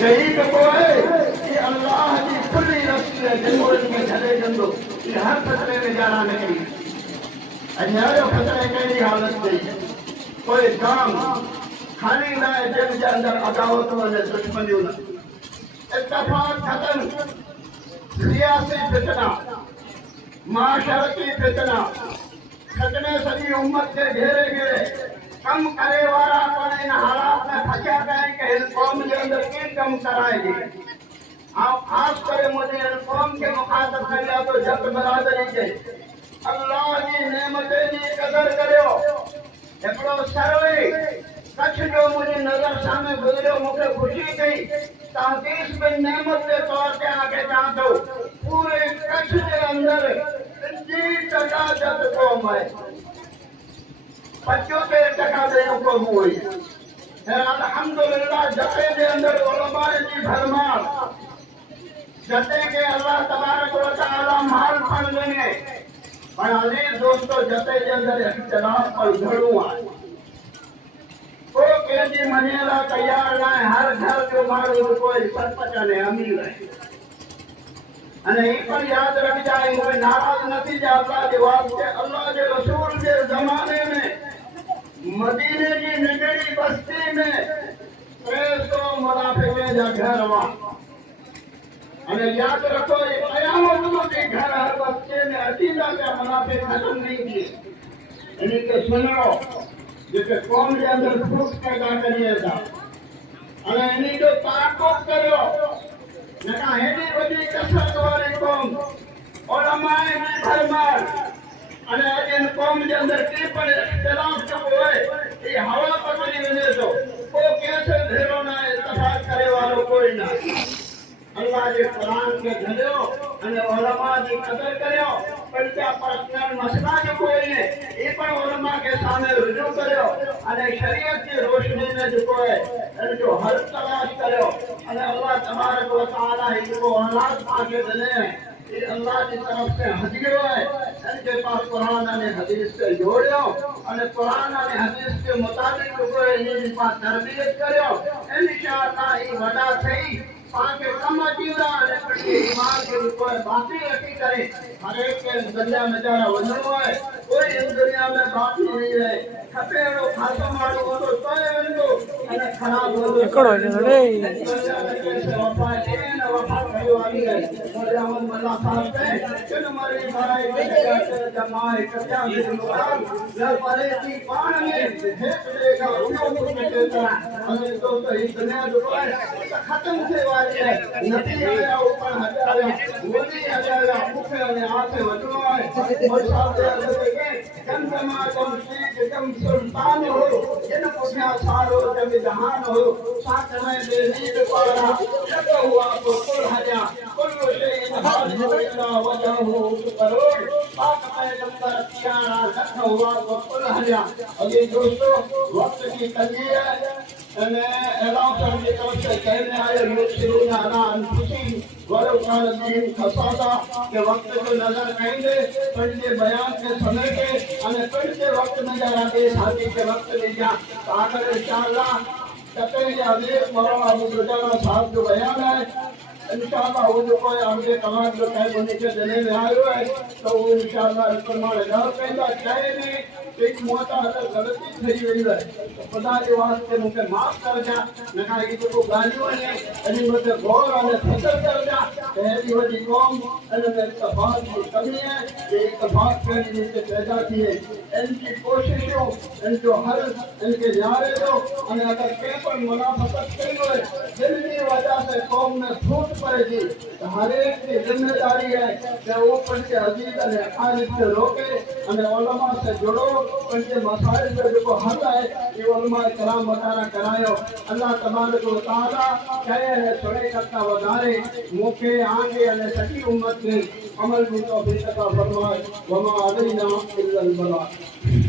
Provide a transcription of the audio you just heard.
यही तो वो है कि अल्लाह की खुली रस्सी है जिनको इनके झले जंदो ये हर फसले में जाना नहीं अन्याय फसले कई हालत नहीं कोई काम खाली ना है जिनके अंदर अदावत वाले दुश्मनी ना इत्तेफाक खत्म सियासी फितना माशरती फितना खतने सभी उम्मत के घेरे गिरे कम करे वाला पण इन हालात में फंसा गए कि इन कौम के अंदर की कम कराएगी आप खास करे मुझे इन कौम के मुखातब कर तो जब बरादरी के अल्लाह की नेमतें की कदर करो हिकिड़ो सर्वे कच्छ जो मुझे नजर सामने गुजरियो मूंखे खुशी कई तहदीस बिन नेमत के तौर ते आगे चवां थो पूरे कच्छ के अंदर 50% कौम है 75% कौम हुई अल्हम्दुलिल्लाह जते के अंदर उलमा की भरमार जते के अल्लाह तबारक व तआला माल फल देने पर अजीज दोस्तों जते के अंदर इख्तिलाफ पर घणो है को केजी मनेला तैयार ना हर घर जो मारो कोई सरपंच ने अमीर है અને એ પણ યાદ रख जाए कोई नाराज नहीं जा अल्लाह के वास्ते अल्लाह के रसूल के जमाने में मदीने की निगड़ी बस्ती में 300 मुनाफिके जा घर हुआ અને યાદ रखो ये कयामत के घर हर बच्चे में अतीदा का मुनाफिक खत्म नहीं किए यानी कि सुनो जिसे कौम के अंदर फूट पैदा करिए था અને એની જો તાકાત કર્યો नका हेडी वडी कसरत वाली कौम उलमाए की भरमार અને इन कौम के अंदर की पर इख्तिलाफ जो होए ये हवा पकड़ी वने तो को कैसे भेरो ना इत्तेफाक करे वालो कोई ना अल्लाह के कुरान के झलियो અને उलमा की कदर કર્યો પણ क्या पर्सनल मसला जो कोई ने ये पर उलमा के सामने रुजू કર્યો અને शरीयत की रोशनी में जो है जो हल तलाश કર્યો અને अल्लाह तबारक व तआला इनको औलाद पाके देने ये अल्लाह की तरफ से हदियो है इनके पास कुरान ने हदीस से जोड़ियो અને कुरान ने हदीस के मुताबिक कोई इनकी पास तरबियत કર્યો इंशाअल्लाह ये वडा थई पाके कम जीवा અને પછી ईमान के ऊपर बाकी रखी करे हर एक के दुनिया में जरा वजनो है कोई इस दुनिया में बाकी नहीं है खपेड़ो खासो मारो तो तोय वंदो અને खराब हो એકડો રે वफा ने वफा कयो वाली है मोहम्मद मल्ला साहब पे जन मारे मारे के जमाए कत्या गुलाम घर परे की पान में हेत देगा उनको के तरह અને तो इस दुनिया जो है खत्म से वाली है नबी आया ऊपर हजारा वली हजारा मुखे ने आते वजनो है और साथ के कम कम शीख कम सुल्तान हो जिन पुछया सारो जग जहान हो साथ में बेनीद पारा जब हुआ तो कुल हजा कुल शे इल्ला वजहु करोड़ पाक पैगंबर कियारा लख हुआ तो कुल हजा अभी दोस्तों वक्त की तंगी है અને એલાઉ કરने की तरफ से कहने आए युसिरून अला अनफुसिहिम वलो कान बिहिम खसासा के वक्त को नजर कहेंगे पंजे बयान के समय के અને पंजे वक्त नजर आते साथी के वक्त ले जा तो आकर इंशाअल्लाह कहते हैं अमीर मौलाना अबू दुजाना साहब जो बयान है इंशाअल्लाह वो जो कोई आगे कमाल जो कहे वो नीचे देने में आयो है तो वो इंशाअल्लाह इस प्रमाण घर कहता चाहे भी एक मोटा अगर गलती થઈ ગઈ है तो खुदा के वास्ते मुझे माफ कर जा नका ये तो गालियों ने अनि मुझे गौर और फिक्र कर जा पहली वाली कौम अने में इत्तेफाक की कमी है ये इत्तेफाक करने से पैदा की है इनकी कोशिशों इनको हर इनके नारे दो अने अगर कहीं पर मुनाफकत कई हो जिनकी वजह से कौम में फूट पड़ेगी तो हर एक की जिम्मेदारी है कि वो पंजे अजीज ने खारिज से रोके अने उलमा से जुड़ो पंजे मसाइल में जो हल है ये उलमा कराम बताना करायो अल्लाह तबारक व तआला कहे है सुने करता वधारे मुखे आगे अने सची उम्मत में अमल की तौफीक अता फरमाए वमा अलैना इल्लल बलाग।